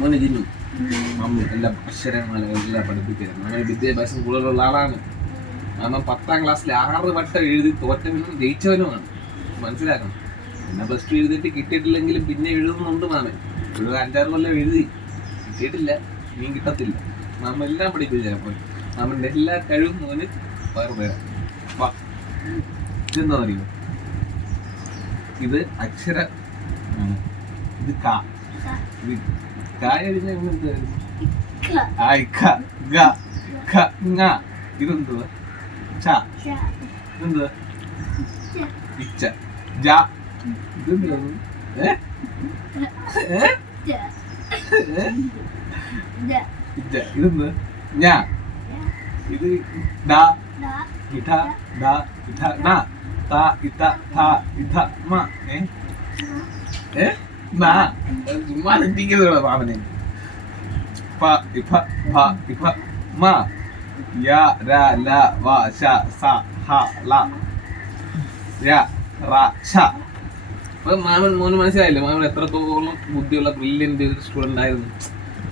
മോനെ ജിന്നു. അമ്മ എല്ലാ അക്ഷരങ്ങളും എല്ലാം പഠിപ്പിക്കുന്നത് അങ്ങനെ വിദ്യാഭ്യാസം കൂടുതലുള്ള ആളാണ്. കാരണം പത്താം ക്ലാസ്സിൽ ആറ് വട്ടം എഴുതി തോറ്റവനും ജയിച്ചവനുമാണ്. മനസ്സിലാക്കണം. പിന്നെ പ്ലസ് ടു എഴുതിയിട്ട് കിട്ടിയിട്ടില്ലെങ്കിലും പിന്നെ എഴുതുന്നുണ്ട് മാമൻ. ഒരു അഞ്ചാറ് കൊല്ലം എഴുതി. കിട്ടിയിട്ടില്ല. ഇനിയും കിട്ടത്തില്ല. മാമ എല്ലാം പഠിപ്പിച്ചു ചിലപ്പോൾ മാമന്റെ എല്ലാ കഴിവും മോന് പകർന്നു തരാം. വാ. അറിയോ ഇത് അക്ഷര ഇത് കാ. ഇതെന്തുവാ? ഇതെന്തുവാ? ഇച്ച. ജ. ഇതെന്തുവാ? ഇച്ച. ഇതെന്തുവാ? ഞാ. ഇത് ഡ. ഇഥ ഡ ഇഥ ന ത ഇത ഥ ഇഥ മ. ഏ? ഏ? ചുമ്മാ തെറ്റിക്കുന്നതാ മാമനെ പ ഇഫ ഭ ഇഫ മ യ ര ല വ ശ സ ഹ ല ര റ ഷ അപ്പൊ മാമൻ മോന് മനസ്സിലായില്ലേ? മാമൻ എത്രത്തോളം ബുദ്ധിയുള്ള ബ്രില്യന്റ് സ്റ്റുഡന്റ് ആയിരുന്നു.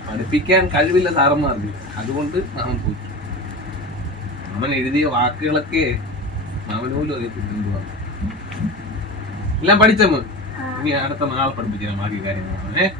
പഠിപ്പിക്കാൻ കഴിവില്ല സാറന്മാർക്ക്. അതുകൊണ്ട് മാമൻ പോയി. മാമൻ എഴുതിയ വാക്കുകളൊക്കെ മാമന് പോലും അറിയത്തില്ല എന്തുവാ. എല്ലാം പഠിച്ചമ്മ? ini ada teman alpar begini lagi kayaknya,